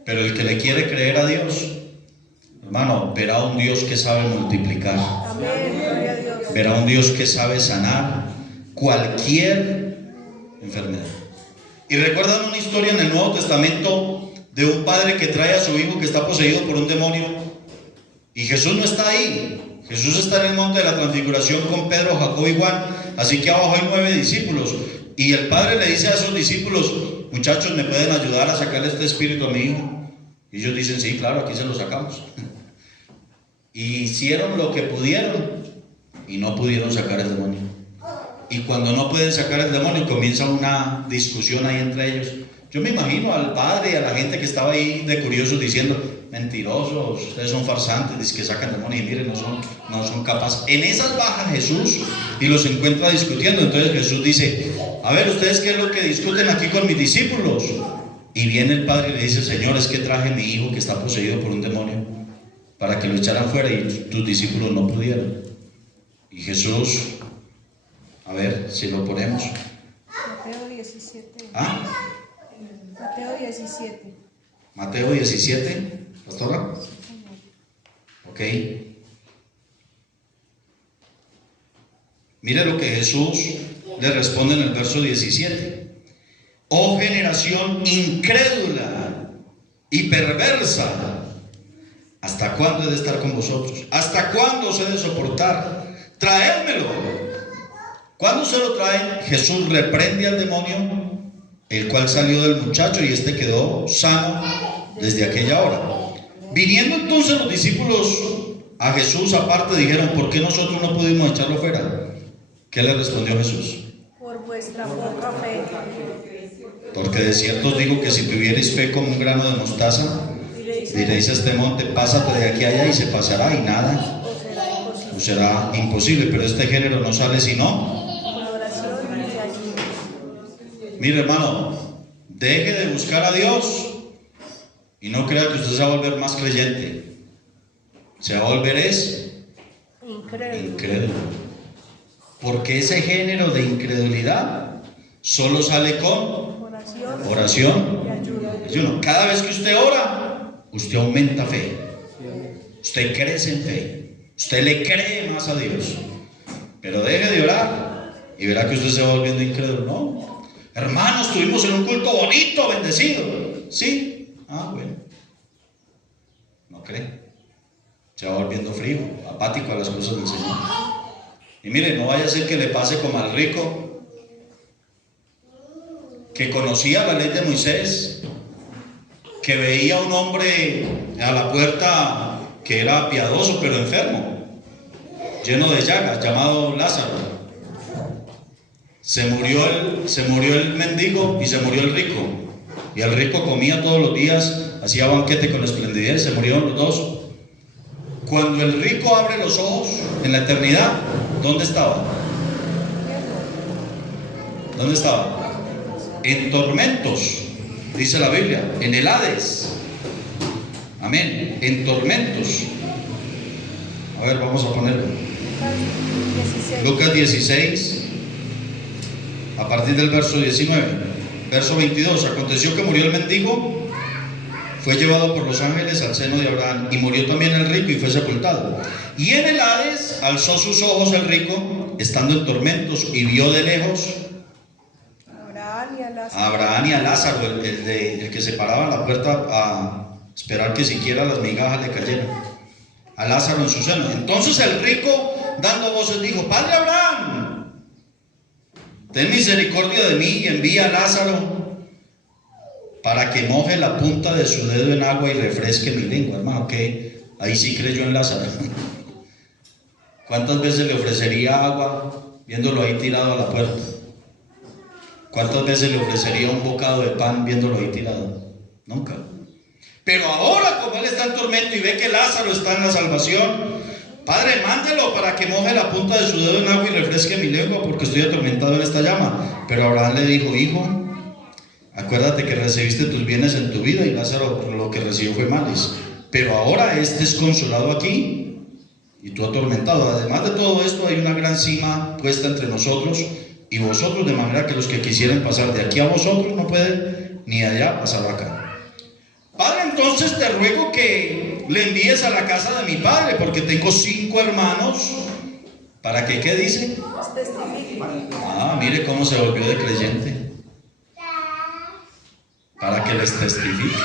Pero el que le quiere creer a Dios, hermano, verá un Dios que sabe multiplicar. Amén, gloria a Dios. Verá un Dios que sabe sanar cualquier enfermedad. Y recuerdan una historia en el Nuevo Testamento de un padre que trae a su hijo que está poseído por un demonio, y Jesús no está ahí. Jesús está en el monte de la transfiguración con Pedro, Jacob y Juan, así que abajo hay 9 discípulos, y el padre le dice a esos discípulos, muchachos, ¿me pueden ayudar a sacarle este espíritu a mi hijo? Y ellos dicen, sí, claro, aquí se lo sacamos. Y hicieron lo que pudieron y no pudieron sacar el demonio. Y cuando no pueden sacar el demonio, comienza una discusión ahí entre ellos. Yo me imagino al padre y a la gente que estaba ahí de curiosos diciendo, mentirosos, ustedes son farsantes, dicen que sacan demonios y miren, no son capaces. En esas baja Jesús y los encuentra discutiendo. Entonces Jesús dice, a ver, ¿ustedes qué es lo que discuten aquí con mis discípulos? Y viene el padre y le dice, Señor, es que traje a mi hijo que está poseído por un demonio para que lo echaran fuera y tus discípulos no pudieron. Y Jesús, a ver si lo ponemos. Mateo 17. ¿Ah? Mateo 17. Mateo 17, pastora. Ok. Mire lo que Jesús le responde en el verso 17. Oh generación incrédula y perversa, ¿hasta cuándo he de estar con vosotros? ¿Hasta cuándo os he de soportar? Traédmelo. ¿Cuándo se lo traen? Jesús reprende al demonio, el cual salió del muchacho y este quedó sano desde aquella hora. Viniendo entonces los discípulos a Jesús aparte, dijeron, ¿por qué nosotros no pudimos echarlo fuera? ¿Qué le respondió Jesús? Por vuestra poca fe. Porque de cierto os digo que si tuvierais fe como un grano de mostaza, diréis a este monte, pásate de aquí a allá, y se pasará, y nada os será imposible. Pero este género no sale sino Con oración y ayuno. mire, hermano, deje de buscar a Dios y no crea que usted se va a volver más creyente. Se va a volver incrédulo. Porque ese género de incredulidad solo sale con oración y ayuno. Cada vez que usted ora, usted aumenta fe. Usted crece en fe. Usted le cree más a Dios. Pero deje de orar y verá que usted se va volviendo incrédulo. No, hermanos, estuvimos en un culto bonito, bendecido. Sí, bueno. No cree. Se va volviendo frío, apático a las cosas del Señor. Y mire, no vaya a ser que le pase como al rico, que conocía la ley de Moisés, que veía a un hombre a la puerta que era piadoso pero enfermo, lleno de llagas, llamado Lázaro. Se murió el mendigo y se murió el rico. Y el rico comía todos los días, hacía banquete con esplendidez, se murieron los dos. Cuando el rico abre los ojos en la eternidad, ¿dónde estaba? ¿Dónde estaba? En tormentos, dice la Biblia, en el Hades. Amén, en tormentos. A ver, vamos a ponerlo. Lucas 16, a partir del verso 19. Verso 22, aconteció que murió el mendigo, fue llevado por los ángeles al seno de Abraham, y murió también el rico y fue sepultado. Y en el Hades alzó sus ojos el rico, estando en tormentos, y vio de lejos a Abraham y a Lázaro, el que se paraba en la puerta a esperar que siquiera las migajas le cayeran. A Lázaro en su seno. Entonces el rico, dando voces, dijo: Padre Abraham, ten misericordia de mí y envía a Lázaro para que moje la punta de su dedo en agua y refresque mi lengua. Hermano, que ahí sí creyó en Lázaro. ¿Cuántas veces le ofrecería agua viéndolo ahí tirado a la puerta? ¿Cuántas veces le ofrecería un bocado de pan viéndolo ahí tirado? Nunca. Pero ahora, como él está en tormento y ve que Lázaro está en la salvación, Padre, mándelo para que moje la punta de su dedo en agua y refresque mi lengua, porque estoy atormentado en esta llama. Pero Abraham le dijo: hijo, acuérdate que recibiste tus bienes en tu vida y Lázaro lo que recibió fue males. Pero ahora este es consolado aquí y tú atormentado. Además de todo esto, hay una gran cima puesta entre nosotros y vosotros, de manera que los que quisieren pasar de aquí a vosotros no pueden, ni allá pasar acá. Padre, entonces te ruego que le envíes a la casa de mi padre, porque tengo 5 hermanos. ¿Para que qué dice? Ah, mire cómo se volvió de creyente. Para que les testifique.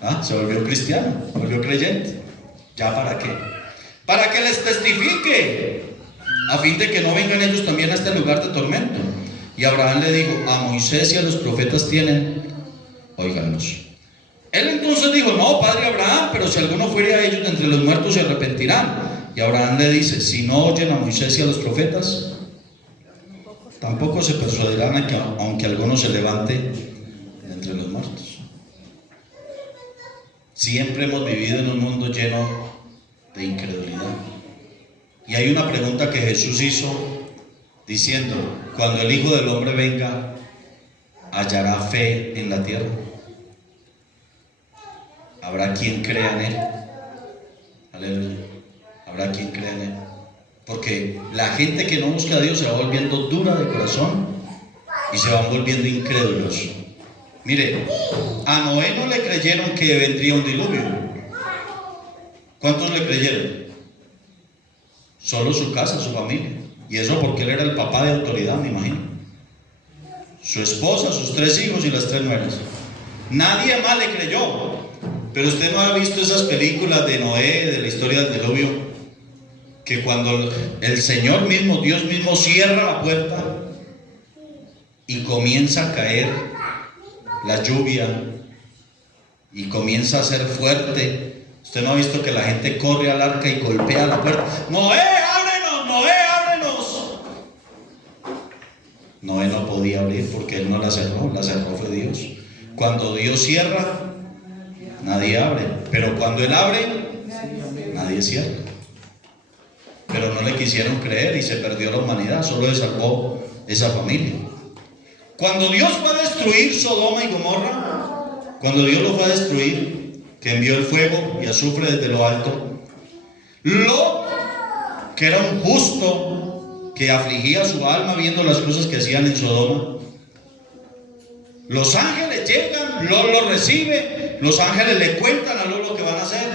Ah, se volvió cristiano, se volvió creyente. ¿Ya para qué? Para que les testifique, a fin de que no vengan ellos también a este lugar de tormento. Y Abraham le dijo: a Moisés y a los profetas tienen, óiganlos. Él entonces dijo: no, padre Abraham, pero si alguno fuere a ellos de entre los muertos se arrepentirán. Y Abraham le dice: si no oyen a Moisés y a los profetas, tampoco se persuadirán, aunque alguno se levante de entre los muertos. Siempre hemos vivido en un mundo lleno de incredulidad. Y hay una pregunta que Jesús hizo diciendo: cuando el Hijo del Hombre venga, ¿hallará fe en la tierra? ¿Habrá quien crea en Él? Aleluya. ¿Habrá quien crea en Él? Porque la gente que no busca a Dios se va volviendo dura de corazón y se van volviendo incrédulos. Mire, a Noé no le creyeron que vendría un diluvio. ¿Cuántos le creyeron? Solo su casa, su familia. Y eso porque él era el papá de autoridad, me imagino. Su esposa, sus 3 hijos y las 3 nueras. Nadie más le creyó. Pero usted no ha visto esas películas de Noé, de la historia del diluvio, que cuando el Señor mismo, Dios mismo, cierra la puerta y comienza a caer la lluvia y comienza a ser fuerte. Usted no ha visto que la gente corre al arca y golpea la puerta: ¡Noé, ábrenos! ¡Noé, ábrenos! Noé no podía abrir porque él no la cerró fue Dios. Cuando Dios cierra, nadie abre, pero cuando Él abre, nadie cierra. Pero no le quisieron creer y se perdió la humanidad, solo le salvó esa familia. Cuando Dios fue a destruir Sodoma y Gomorra, cuando Dios lo fue a destruir, que envió el fuego y azufre desde lo alto, Lot, que era un justo, que afligía su alma viendo las cosas que hacían en Sodoma, los ángeles llegan, Lot lo recibe, los ángeles le cuentan a Lot lo que van a hacer.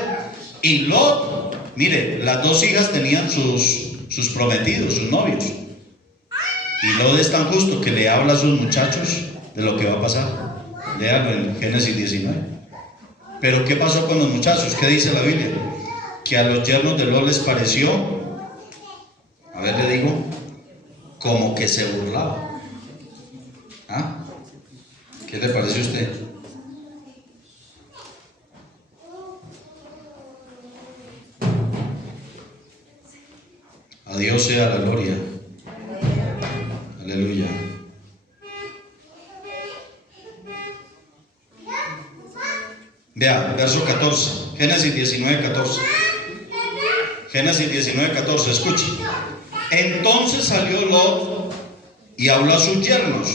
Y Lot, mire, las 2 hijas tenían sus prometidos, sus novios. Y Lot es tan justo que le habla a sus muchachos de lo que va a pasar. Léalo en Génesis 19. Pero ¿qué pasó con los muchachos? ¿Qué dice la Biblia? Que a los yernos de Lot les pareció, a ver, le digo, como que se burlaba. ¿Ah? ¿Qué le parece a usted? A Dios sea la gloria. Aleluya. Vea, verso 14, Génesis 19, 14. Génesis 19, 14, escuche. Entonces salió Lot y habló a sus yernos,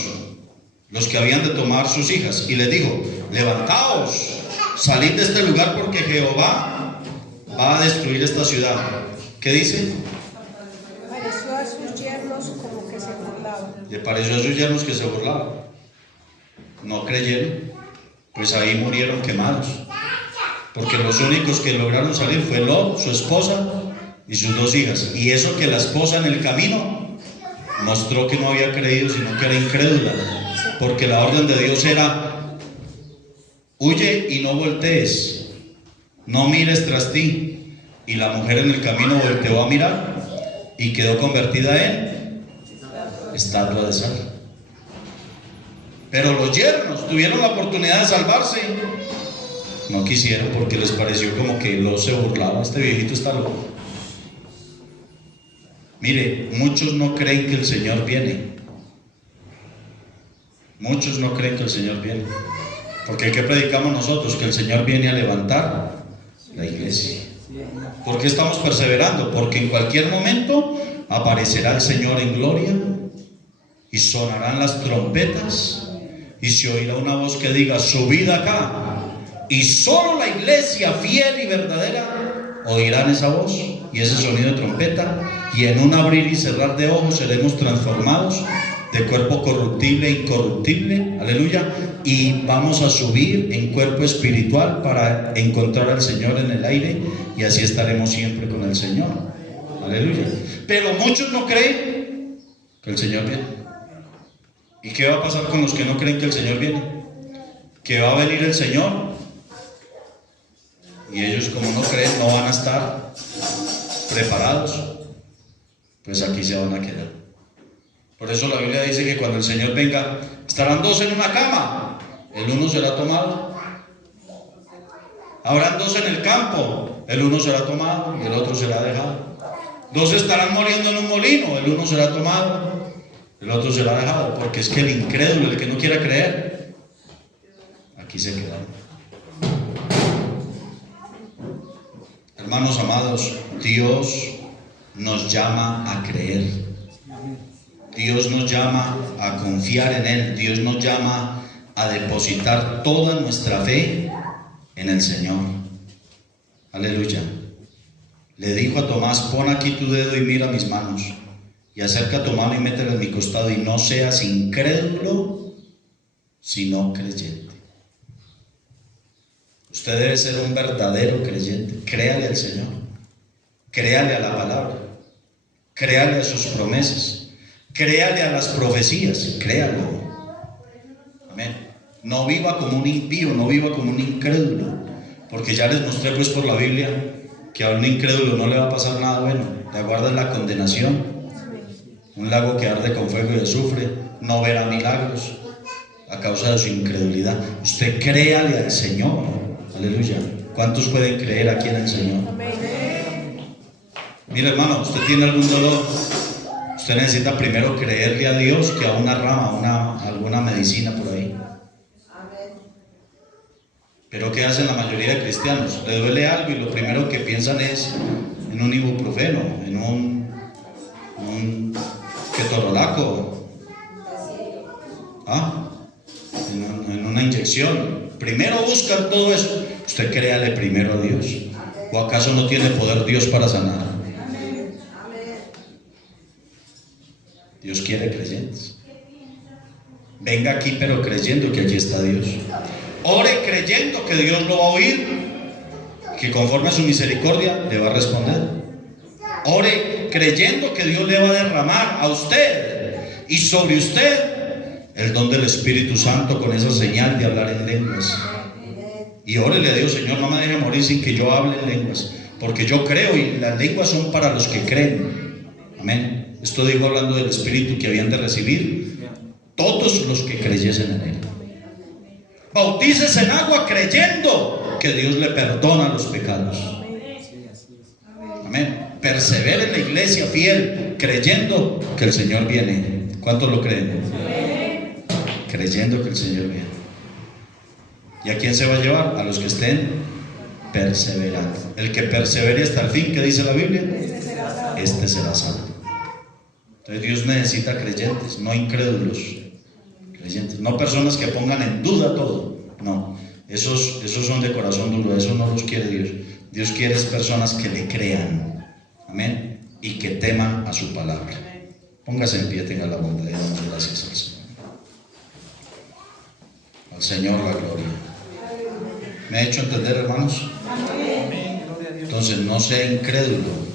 los que habían de tomar sus hijas, y les dijo: levantaos, salid de este lugar, porque Jehová va a destruir esta ciudad. ¿Qué dice? Pareció a sus yernos como que se burlaba. Le pareció a sus yernos que se burlaban. No creyeron, pues ahí murieron quemados, porque los únicos que lograron salir fue Lot, su esposa y sus 2 hijas. Y eso que la esposa en el camino mostró que no había creído, sino que era incrédula, porque la orden de Dios era: huye y no voltees, no mires tras ti. Y la mujer en el camino volteó a mirar y quedó convertida en estatua de sal. Pero los yernos tuvieron la oportunidad de salvarse, no quisieron, porque les pareció como que Lot se burlaba: este viejito está loco. Mire, muchos no creen que el Señor viene. Muchos no creen que el Señor viene. Porque ¿qué predicamos nosotros? Que el Señor viene a levantar la iglesia. ¿Por qué estamos perseverando? Porque en cualquier momento aparecerá el Señor en gloria y sonarán las trompetas y se oirá una voz que diga: subid acá. Y solo la iglesia fiel y verdadera oirán esa voz y ese sonido de trompeta, y en un abrir y cerrar de ojos seremos transformados de cuerpo corruptible a incorruptible, aleluya, y vamos a subir en cuerpo espiritual para encontrar al Señor en el aire, y así estaremos siempre con el Señor, aleluya. Pero muchos no creen que el Señor viene. ¿Y qué va a pasar con los que no creen que el Señor viene? Que va a venir el Señor y ellos, como no creen, no van a estar preparados, pues aquí se van a quedar. Por eso la Biblia dice que cuando el Señor venga, estarán dos en una cama, el uno será tomado. Habrán dos en el campo, el uno será tomado y el otro será dejado. Dos estarán moliendo en un molino, el uno será tomado, el otro será dejado. Porque es que el incrédulo, el que no quiera creer, aquí se queda. Hermanos amados, Dios nos llama a creer. Dios nos llama a confiar en Él. Dios nos llama a depositar toda nuestra fe en el Señor. Aleluya. Le dijo a Tomás: pon aquí tu dedo y mira mis manos, y acerca tu mano y métela en mi costado, y no seas incrédulo, sino creyente. Usted debe ser un verdadero creyente. Créale al Señor, créale a la palabra, créale a sus promesas, créale a las profecías, créalo. Amén. No viva como un impío, no viva como un incrédulo, porque ya les mostré pues por la Biblia que a un incrédulo no le va a pasar nada bueno. Le aguarda la condenación, un lago que arde con fuego y azufre. No verá milagros a causa de su incredulidad. Usted créale al Señor. Aleluya. ¿Cuántos pueden creer aquí en el Señor? Mire, hermano, usted tiene algún dolor, usted necesita primero creerle a Dios que a una rama, alguna medicina por ahí. Pero ¿qué hacen la mayoría de cristianos? Le duele algo y lo primero que piensan es en un ibuprofeno, en un ketorolaco, en una inyección. Primero buscan todo eso. Usted créale primero a Dios. ¿O acaso no tiene poder Dios para sanar? Dios quiere creyentes. Venga aquí pero creyendo que allí está Dios. Ore creyendo que Dios lo va a oír, que conforme a su misericordia le va a responder. Ore creyendo que Dios le va a derramar a usted y sobre usted el don del Espíritu Santo con esa señal de hablar en lenguas. Y órele a Dios: Señor, no me deje morir sin que yo hable en lenguas, porque yo creo y las lenguas son para los que creen. Amén. Esto dijo hablando del Espíritu que habían de recibir todos los que creyesen en Él. Bautícese en agua creyendo que Dios le perdona los pecados. Amén. Persevere en la iglesia fiel creyendo que el Señor viene. ¿Cuántos lo creen? Creyendo que el Señor viene. ¿Y a quién se va a llevar? A los que estén perseverando. El que persevere hasta el fin, ¿qué dice la Biblia? Este será salvo. Entonces Dios necesita creyentes, no incrédulos. Creyentes, no personas que pongan en duda todo. No, esos son de corazón duro. Eso no los quiere Dios. Dios quiere personas que le crean. Amén. Y que teman a su palabra. Póngase en pie, tenga la bondad y damos gracias al Señor. Al Señor la gloria. ¿Me he hecho entender, hermanos? Entonces no sea incrédulo.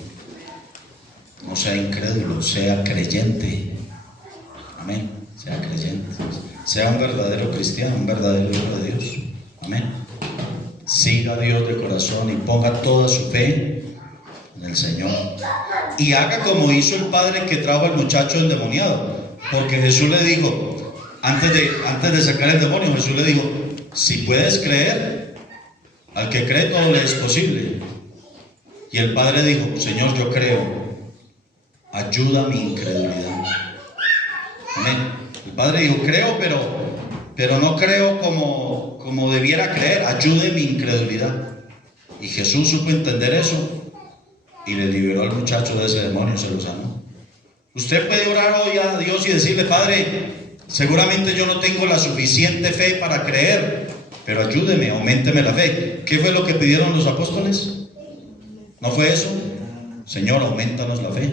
No sea incrédulo, sea creyente. Amén. Sea creyente. Sea un verdadero cristiano, un verdadero hijo de Dios. Amén. Siga a Dios de corazón y ponga toda su fe en el Señor. Y haga como hizo el padre que trajo al muchacho endemoniado. Porque Jesús le dijo, antes de sacar el demonio, Jesús le dijo: si puedes creer, al que cree todo le es posible. Y el padre dijo: Señor, yo creo, ayuda mi incredulidad. Amén. El padre dijo: creo, pero no creo como debiera creer, ayude mi incredulidad. Y Jesús supo entender eso y le liberó al muchacho de ese demonio, se lo sanó. Usted puede orar hoy a Dios y decirle: Padre, seguramente yo no tengo la suficiente fe para creer, pero ayúdeme, auménteme la fe. ¿Qué fue lo que pidieron los apóstoles? ¿No fue eso? Señor, aumentanos la fe.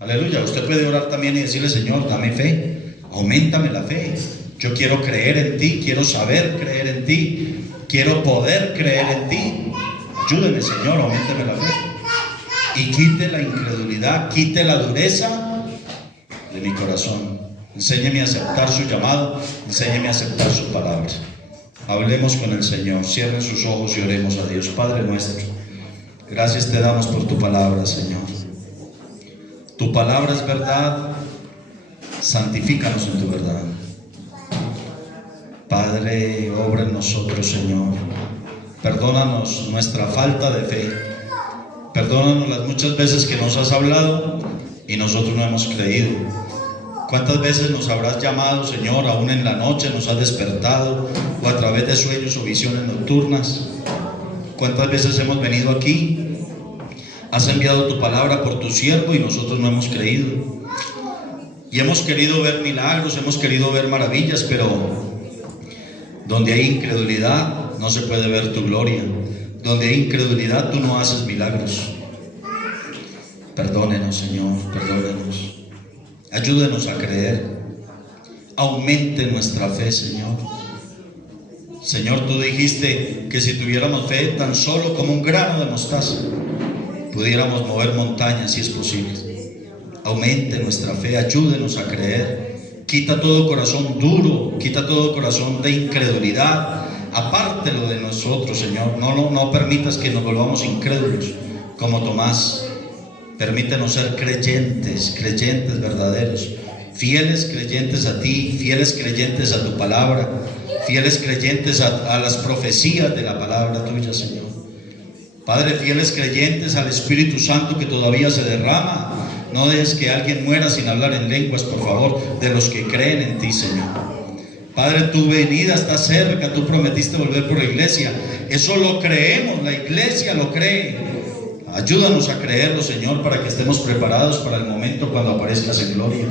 Aleluya. Usted puede orar también y decirle: Señor, dame fe, auméntame la fe. Yo quiero creer en ti, quiero saber creer en ti, quiero poder creer en ti. Ayúdeme, Señor, auméntame la fe. Y quite la incredulidad, quite la dureza de mi corazón. Enséñeme a aceptar su llamado, enséñeme a aceptar su palabra. Hablemos con el Señor. Cierren sus ojos y oremos a Dios. Padre nuestro, gracias te damos por tu palabra, Señor. Tu palabra es verdad. Santifícanos en tu verdad. Padre, obra en nosotros, Señor. Perdónanos nuestra falta de fe. Perdónanos las muchas veces que nos has hablado y nosotros no hemos creído. ¿Cuántas veces nos habrás llamado, Señor, aún en la noche nos has despertado, o a través de sueños o visiones nocturnas? ¿Cuántas veces hemos venido aquí? Has enviado tu palabra por tu siervo y nosotros no hemos creído. Y hemos querido ver milagros, hemos querido ver maravillas, pero donde hay incredulidad no se puede ver tu gloria. Donde hay incredulidad tú no haces milagros. Perdónenos, Señor, perdónenos. Ayúdenos a creer. Aumente nuestra fe, Señor. Señor, tú dijiste que si tuviéramos fe tan solo como un grano de mostaza, pudiéramos mover montañas si es posible. Aumente nuestra fe, ayúdenos a creer. Quita todo corazón duro, quita todo corazón de incredulidad. Apártelo de nosotros, Señor. No permitas que nos volvamos incrédulos como Tomás. Permítenos ser creyentes verdaderos, fieles creyentes a ti, fieles creyentes a tu palabra, fieles creyentes a las profecías de la palabra tuya, Señor. Padre, fieles creyentes al Espíritu Santo que todavía se derrama. No dejes que alguien muera sin hablar en lenguas, por favor, de los que creen en ti, Señor. Padre, tu venida está cerca, tú prometiste volver por la iglesia. Eso lo creemos, la iglesia lo cree. Ayúdanos a creerlo, Señor, para que estemos preparados para el momento cuando aparezcas en gloria.